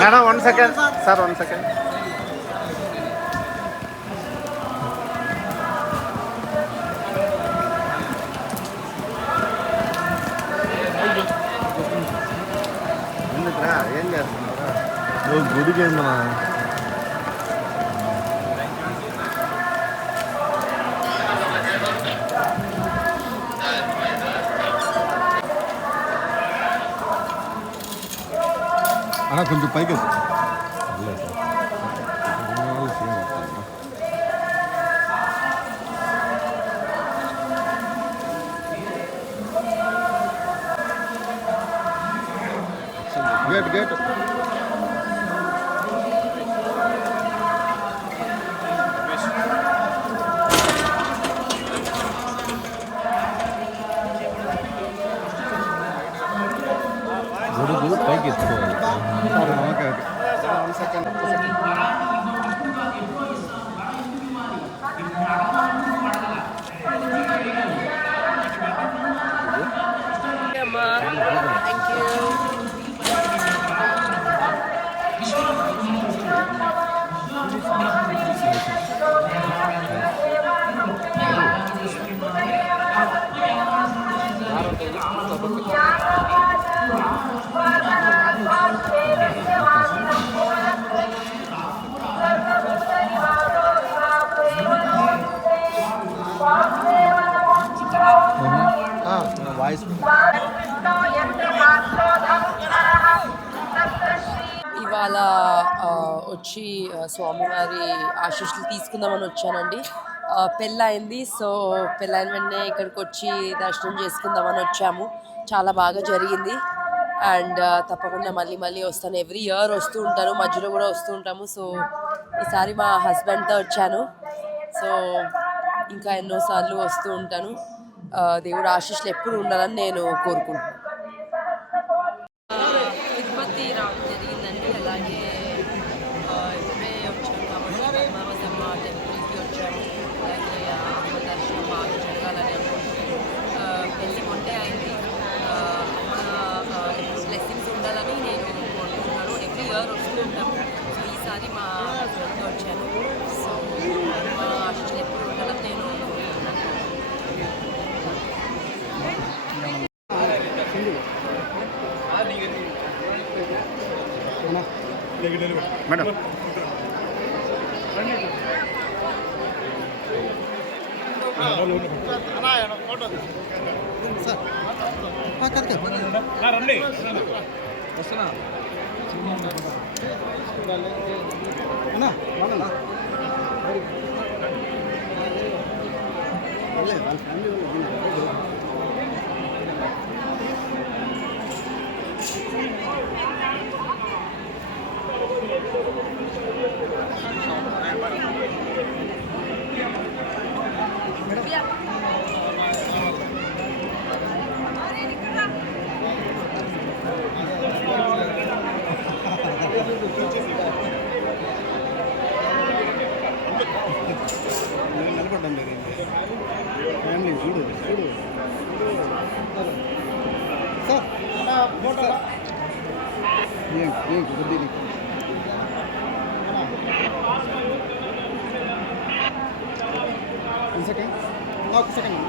Madam 1 second sir 1 second. ఎందుకురా ఏం చేస్తున్నారా? గుడికి ఏందన్నా? అలా కొంచెం పైకి గేట్ గేట్ గొడుగు పైకి ఎత్తుకోవాలి. వాయిస్ ఇవాళ వచ్చి స్వామివారి ఆశీస్సులు తీసుకుందామని వచ్చానండి. పెళ్ళయింది. సో పెళ్ళైన వెంటనే ఇక్కడికి వచ్చి దర్శనం చేసుకుందామని వచ్చాము. చాలా బాగా జరిగింది. అండ్ తప్పకుండా మళ్ళీ మళ్ళీ వస్తాను. ఎవ్రీ ఇయర్ వస్తూ ఉంటాను, మధ్యలో కూడా వస్తూ ఉంటాము. సో ఈసారి మా హస్బెండ్తో వచ్చాను. సో ఇంకా ఎన్నోసార్లు వస్తూ ఉంటాను. దేవుడు ఆశీస్సులు ఎప్పుడు ఉండాలని నేను కోరుకుంటున్నాను. తిరుపతి రావడం జరిగిందండి. అలాగే ఇప్పుడే వచ్చాము కాబట్టి పద్మావతమ్మ టెంపుల్కి వచ్చాము. అలాగే అమ్మ దర్శనం బాగా జరగాలని అనుకుంటున్నాను. పెళ్ళి మొంటే అయింది. అమ్మ బ్లెస్సింగ్స్ ఉండాలని నేను కోరుకుంటున్నాను. ఎవ్రీ ఇయర్ వస్తూ ఉంటాము. సో ఈసారి మా హస్బెండ్తో వచ్చాను. సో మా ఆశీస్సులు ఎప్పుడు ఉండాలని నేను మేడం రండి నిలబడ్డం లేదు ఫ్యామిలీ చూడు చూడు సార్ ఏం కుదిరి ఒక సెకండ్